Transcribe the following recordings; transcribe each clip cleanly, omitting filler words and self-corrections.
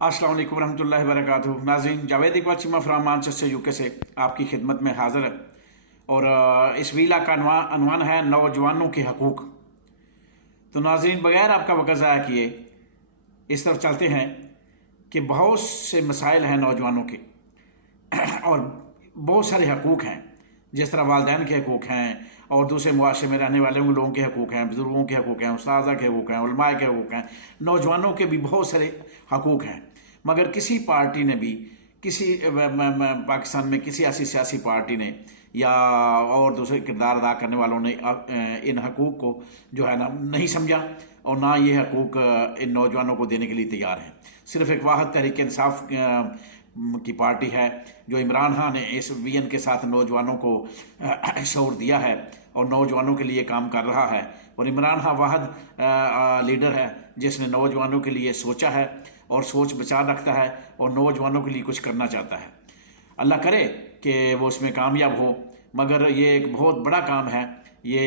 अस्सलाम वालेकुम रहमतुल्लाहि व बरकातुहू। नाज़रीन, Javed Iqbal Cheema from Manchester UK से आपकी खिदमत में हाज़िर है। और इस वीला का अनवान है नौजवानों के हकूक़। तो नाज़रीन, बगैर आपका वक़्त ज़ाया किए इस तरफ चलते हैं कि बहुत से मसाइल हैं नौजवानों के और बहुत सारे हकूक़ हैं। जिस तरह वालिदैन के हकूक़ हैं और दूसरे मुआशरे में रहने वाले उन लोगों के हकूक़ हैं, बुज़ुर्गों के हकूक़ हैं, उस्ताज़ा के हकूक़ हैं, उलमा के हकूक़ हैं, नौजवानों के भी बहुत सारे हकूक़ हैं। मगर किसी पार्टी ने भी पाकिस्तान में किसी ऐसी सियासी पार्टी ने या और दूसरे किरदार अदा करने वालों ने इन हकूक़ को जो है ना नहीं समझा और ना ये हकूक़ इन नौजवानों को देने के लिए तैयार हैं। सिर्फ़ एक वाहिद तहरीक इंसाफ की पार्टी है जो इमरान खान ने इस विजन के साथ नौजवानों को शऊर दिया है और नौजवानों के लिए काम कर रहा है। और इमरान खान वाहिद लीडर है जिसने नौजवानों के लिए सोचा है और सोच बचा रखता है और नौजवानों के लिए कुछ करना चाहता है। अल्लाह करे कि वो उसमें कामयाब हो, मगर ये एक बहुत बड़ा काम है। ये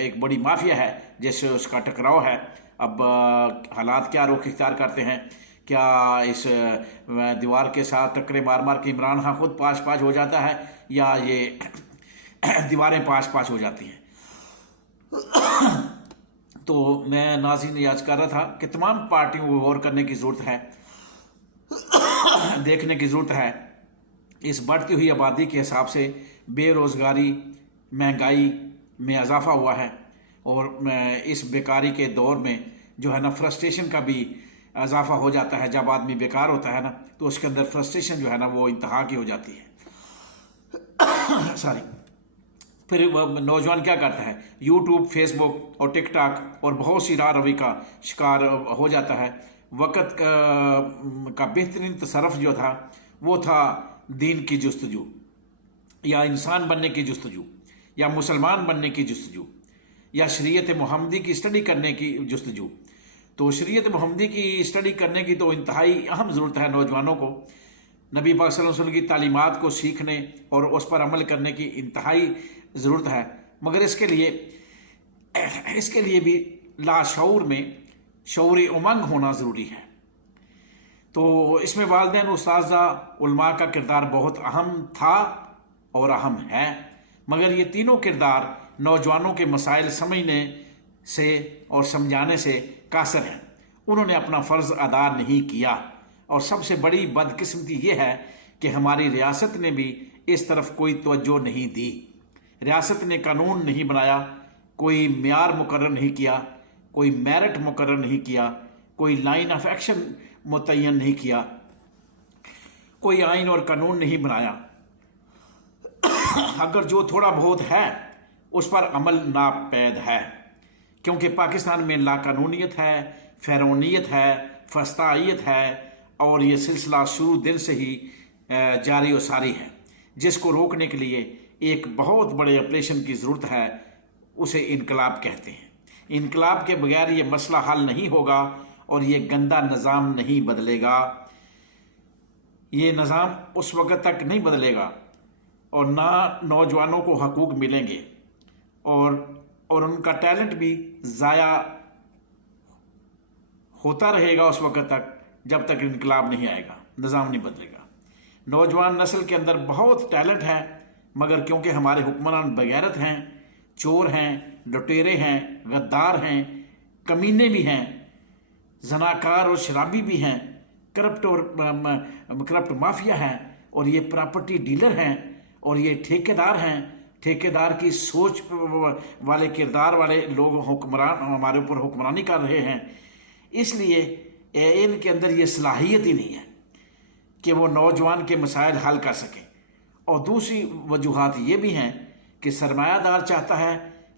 एक बड़ी माफिया है जिससे उसका टकराव है। अब हालात क्या रुख इख्तियार करते हैं, क्या इस दीवार के साथ टक्करे मार मार के इमरान खान खुद पाश पाश हो जाता है या ये दीवारें पाश पाश हो जाती हैं। तो मैं नाज़रीन याद कर रहा था कि तमाम पार्टियों को गौर करने की ज़रूरत है, देखने की ज़रूरत है। इस बढ़ती हुई आबादी के हिसाब से बेरोज़गारी, महंगाई में इजाफ़ा हुआ है और इस बेकारी के दौर में जो है ना फ्रस्ट्रेशन का भी इजाफ़ा हो जाता है। जब आदमी बेकार होता है ना तो उसके अंदर फ्रस्ट्रेशन जो है ना वो इंतहा की हो जाती है। सॉरी। फिर नौजवान क्या करता है, यूट्यूब, फेसबुक और टिकटॉक और बहुत सी राह रवी का शिकार हो जाता है। वक़्त का बेहतरीन तसरफ़ जो था वो था दीन की जस्तजू या इंसान बनने की जस्तजू या मुसलमान बनने की जस्तजू या शरीयत मुहम्मदी की स्टडी करने की जस्तजू। तो शरीयत मुहम्मदी की स्टडी करने की तो इंतहाई अहम ज़रूरत है नौजवानों को। नबी पाक सल्लल्लाहु अलैहि वसल्लम की तालीमात को सीखने और उस पर अमल करने की इंतहाई ज़रूरत है। मगर इसके लिए भी लाशऊर में शऊर उमंग होना ज़रूरी है। तो इसमें वालिदैन, उस्ताज़ा, उलमा का किरदार बहुत अहम था और अहम है। मगर ये तीनों किरदार नौजवानों के मसाइल समझने से और समझाने से कासर हैं। उन्होंने अपना फ़र्ज़ अदा नहीं किया और सबसे बड़ी बदकिस्मती ये है कि हमारी रियासत ने भी इस तरफ कोई तवज्जो नहीं दी। रियासत ने कानून नहीं बनाया, कोई म्यार मुकर्रर नहीं किया, कोई मेरिट मुकर्रर नहीं किया, कोई लाइन ऑफ एक्शन मुतय्यन नहीं किया, कोई आइन और कानून नहीं बनाया। अगर जो थोड़ा बहुत है उस पर अमल नापैद है, क्योंकि पाकिस्तान में लाकानूनियत है, फ़िरौनियत है, फस्तायत है और ये सिलसिला शुरू दिन से ही जारी और सारी है। जिसको रोकने के लिए एक बहुत बड़े ऑपरेशन की ज़रूरत है, उसे इनकलाब कहते हैं। इनकलाब के बगैर ये मसला हल नहीं होगा और ये गंदा निज़ाम नहीं बदलेगा। ये निज़ाम उस वक़्त तक नहीं बदलेगा और ना नौजवानों को हकूक़ मिलेंगे और उनका टैलेंट भी ज़ाया होता रहेगा उस वक़्त तक जब तक इनकलाब नहीं आएगा, निज़ाम नहीं बदलेगा। नौजवान नस्ल के अंदर बहुत टैलेंट है, मगर क्योंकि हमारे हुक्मरान बेगैरत हैं, चोर हैं, लुटेरे हैं, गद्दार हैं, कमीने भी हैं, जनाकार और शराबी भी हैं, करप्ट माफिया हैं और ये प्रॉपर्टी डीलर हैं और ये ठेकेदार हैं। ठेकेदार की सोच वाले किरदार वाले लोग हुक्मरान हमारे ऊपर हुक्मरानी कर रहे हैं। इसलिए इनके अंदर ये सलाहियत ही नहीं है कि वो नौजवान के मसाइल हल कर सकें। और दूसरी वजूहात ये भी हैं कि सरमायादार चाहता है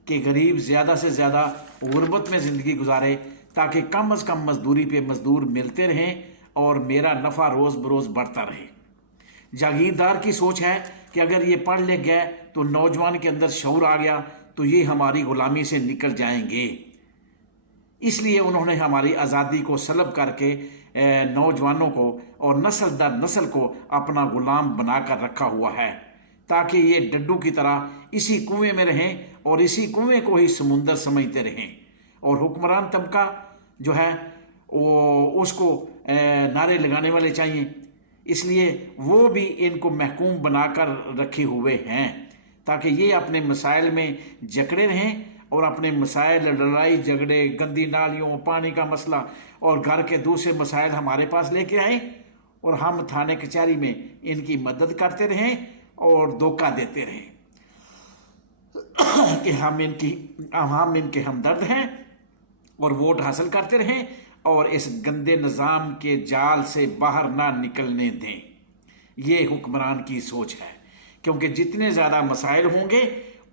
कि गरीब ज़्यादा से ज़्यादा गुर्बत में ज़िंदगी गुजारे ताकि कम अज़ कम मजदूरी पे मजदूर मिलते रहें और मेरा नफ़ा रोज़ बरोज़ बढ़ता रहे। जागीरदार की सोच है कि अगर ये पढ़ लिख गए तो नौजवान के अंदर शऊर आ गया तो ये हमारी ग़ुलामी से निकल जाएंगे। इसलिए उन्होंने हमारी आज़ादी को सलब करके नौजवानों को और नस्ल दर नस्ल को अपना ग़ुलाम बनाकर रखा हुआ है ताकि ये डड्डू की तरह इसी कुएं में रहें और इसी कुएं को ही समुंदर समझते रहें। और हुक्मरान तबका जो है वो उसको नारे लगाने वाले चाहिए, इसलिए वो भी इनको महकूम बनाकर रखे हुए हैं ताकि ये अपने मसाइल में जकड़े रहें और अपने मसाइल, लड़ाई झगड़े, गंदी नालियों, पानी का मसला और घर के दूसरे मसाइल हमारे पास लेके आएँ और हम थाने कचहरी में इनकी मदद करते रहें और धोखा देते रहें कि हम इनके हमदर्द हैं और वोट हासिल करते रहें और इस गंदे निज़ाम के जाल से बाहर ना निकलने दें। ये हुक्मरान की सोच है, क्योंकि जितने ज़्यादा मसाइल होंगे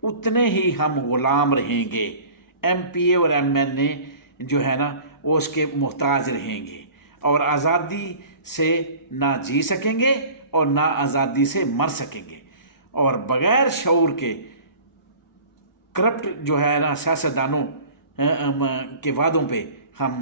उतने ही हम गुलाम रहेंगे। MPA और MNA जो है ना वो उसके मोहताज रहेंगे और आज़ादी से ना जी सकेंगे और ना आज़ादी से मर सकेंगे। और बग़ैर शऊर के करप्ट जो है ना सियासतदानों के वादों पे हम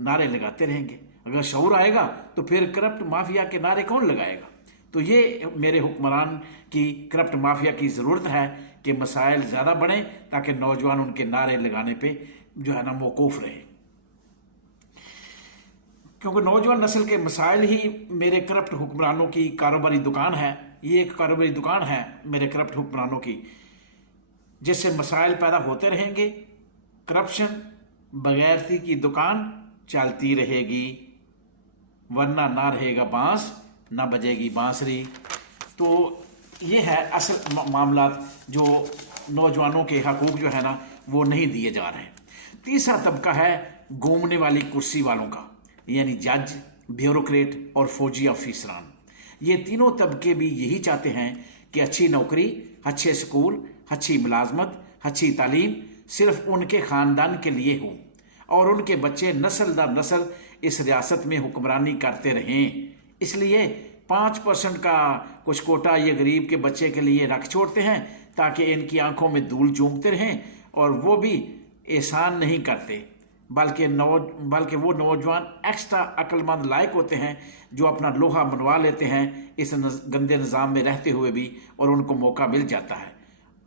नारे लगाते रहेंगे। अगर शऊर आएगा तो फिर करप्ट माफिया के नारे कौन लगाएगा? तो ये मेरे हुक्मरान की करप्ट माफिया की ज़रूरत है कि मसाइल ज़्यादा बढ़ें ताकि नौजवान उनके नारे लगाने पे जो है ना मौकूफ़ रहे, क्योंकि नौजवान नस्ल के मसाइल ही मेरे करप्ट हुक्मरानों की कारोबारी दुकान है। ये एक कारोबारी दुकान है मेरे करप्ट हुक्मरानों की, जिससे मसाइल पैदा होते रहेंगे। करप्शन, बगैरती की दुकान चलती रहेगी, वरना ना रहेगा बांस ना बजेगी बांसुरी। तो ये है असल मामला जो नौजवानों के हकूक जो है ना वो नहीं दिए जा रहे। तीसरा तबका है घूमने वाली कुर्सी वालों का, यानी जज, ब्यूरोक्रेट और फौजी ऑफिसरान। ये तीनों तबके भी यही चाहते हैं कि अच्छी नौकरी, अच्छे स्कूल, अच्छी मुलाजमत, अच्छी तालीम सिर्फ उनके ख़ानदान के लिए हो और उनके बच्चे नस्ल दर नस्ल इस रियासत में हुक्मरानी करते रहें। इसलिए 5% का कुछ कोटा ये गरीब के बच्चे के लिए रख छोड़ते हैं ताकि इनकी आंखों में धूल झोंकते रहें, और वो भी एहसान नहीं करते बल्कि वो नौजवान एक्स्ट्रा अक्लमंद लायक होते हैं जो अपना लोहा मनवा लेते हैं इस गंदे निज़ाम में रहते हुए भी, और उनको मौका मिल जाता है।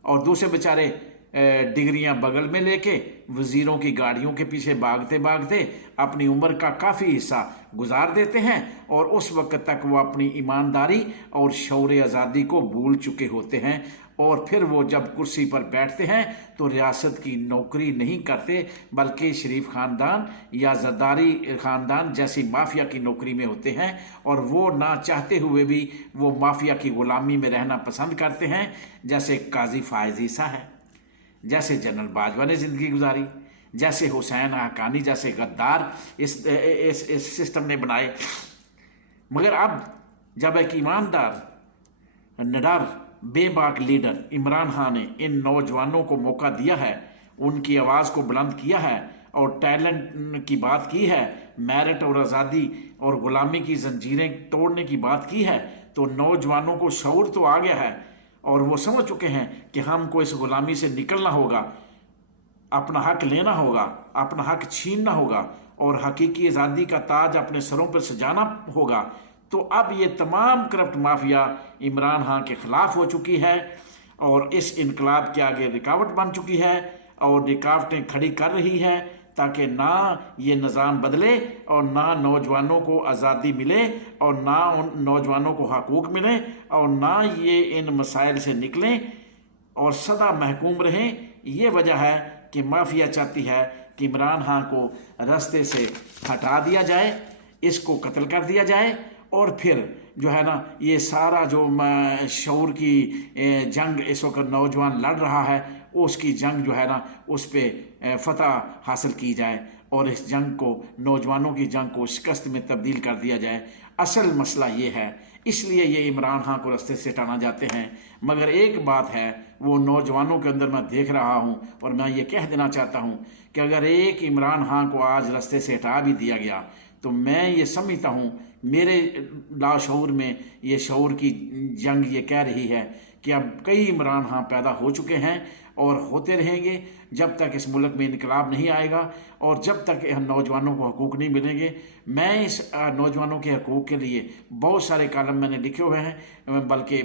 और दूसरे बेचारे डिग्रियां बगल में लेके वजीरों की गाड़ियों के पीछे भागते भागते अपनी उम्र का काफ़ी हिस्सा गुजार देते हैं और उस वक्त तक वो अपनी ईमानदारी और शौर आज़ादी को भूल चुके होते हैं, और फिर वो जब कुर्सी पर बैठते हैं तो रियासत की नौकरी नहीं करते बल्कि शरीफ ख़ानदान या जरदारी ख़ानदान जैसी माफिया की नौकरी में होते हैं, और वो ना चाहते हुए भी वो माफिया की ग़ुलामी में रहना पसंद करते हैं। जैसे काजी फायज़ ईसा है, जैसे जनरल बाजवा ने ज़िंदगी गुजारी, जैसे हुसैन हक्कानी जैसे गद्दार इस सिस्टम ने बनाए। मगर अब जब एक ईमानदार, निडर, बेबाक लीडर इमरान खान ने इन नौजवानों को मौका दिया है, उनकी आवाज़ को बुलंद किया है और टैलेंट की बात की है, मेरिट और आज़ादी और ग़ुलामी की जंजीरें तोड़ने की बात की है, तो नौजवानों को शऊर तो आ गया है और वो समझ चुके हैं कि हमको इस ग़ुलामी से निकलना होगा, अपना हक लेना होगा, अपना हक छीनना होगा और हकीकी आज़ादी का ताज अपने सरों पर सजाना होगा। तो अब ये तमाम करप्ट माफिया इमरान खान के ख़िलाफ़ हो चुकी है और इस इनकलाब के आगे रुकावट बन चुकी है और रुकावटें खड़ी कर रही है ताकि ना ये निज़ाम बदले और ना नौजवानों को आज़ादी मिले और ना उन नौजवानों को हकूक़ मिले और ना ये इन मसाइल से निकलें और सदा महकूम रहें। ये वजह है कि माफिया चाहती है कि इमरान खान को रास्ते से हटा दिया जाए, इसको कत्ल कर दिया जाए और फिर जो है ना ये सारा जो शऊर की जंग इस वक्त नौजवान लड़ रहा है उसकी जंग जो है ना उस पर फतह हासिल की जाए और इस जंग को, नौजवानों की जंग को शिकस्त में तब्दील कर दिया जाए। असल मसला ये है, इसलिए ये इमरान खान को रास्ते से हटाना चाहते हैं। मगर एक बात है, वो नौजवानों के अंदर मैं देख रहा हूँ और मैं ये कह देना चाहता हूँ कि अगर एक इमरान खान को आज रास्ते से हटा भी दिया गया तो मैं ये समझता हूँ, मेरे लाशऊर में ये शऊर की जंग ये कह रही है कि अब कई इमरान खान पैदा हो चुके हैं और होते रहेंगे जब तक इस मुल्क में इनकलाब नहीं आएगा और जब तक नौजवानों को हकूक़ नहीं मिलेंगे। मैं इस नौजवानों के हकूक़ के लिए बहुत सारे कालम मैंने लिखे हुए हैं, बल्कि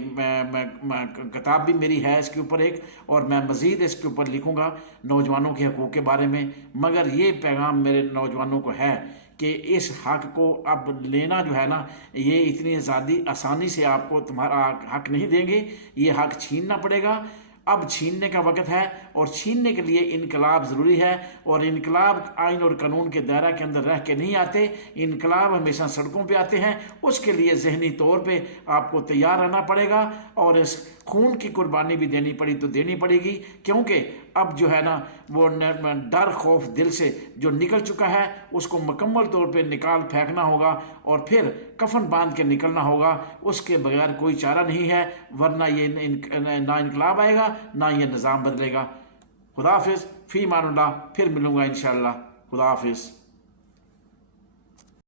किताब भी मेरी है इसके ऊपर एक, और मैं मज़ीद इसके ऊपर लिखूँगा नौजवानों के हकूक़ के बारे में। मगर ये पैगाम मेरे नौजवानों को है کہ اس حق کو اب لینا جو ہے نا یہ اتنی آسانی سے آپ کو تمہارا حق نہیں دیں گے، یہ حق چھیننا پڑے گا۔ اب چھیننے کا وقت ہے، اور چھیننے کے لیے انقلاب ضروری ہے، اور انقلاب آئین اور قانون کے دائرہ کے اندر رہ کے نہیں آتے، انقلاب ہمیشہ سڑکوں پہ آتے ہیں۔ اس کے لیے ذہنی طور پہ آپ کو تیار رہنا پڑے گا، اور اس خون کی قربانی بھی دینی پڑی تو دینی پڑے گی، کیونکہ اب جو ہے نا وہ ڈر خوف دل سے جو نکل چکا ہے اس کو مکمل طور پہ نکال پھینکنا ہوگا، اور پھر کفن باندھ کے نکلنا ہوگا۔ اس کے بغیر کوئی چارہ نہیں ہے، ورنہ یہ نہ انقلاب آئے گا نہ یہ نظام بدلے گا۔ خدا حافظ، فی امان اللہ، پھر ملوں گا انشاءاللہ۔ خدا حافظ۔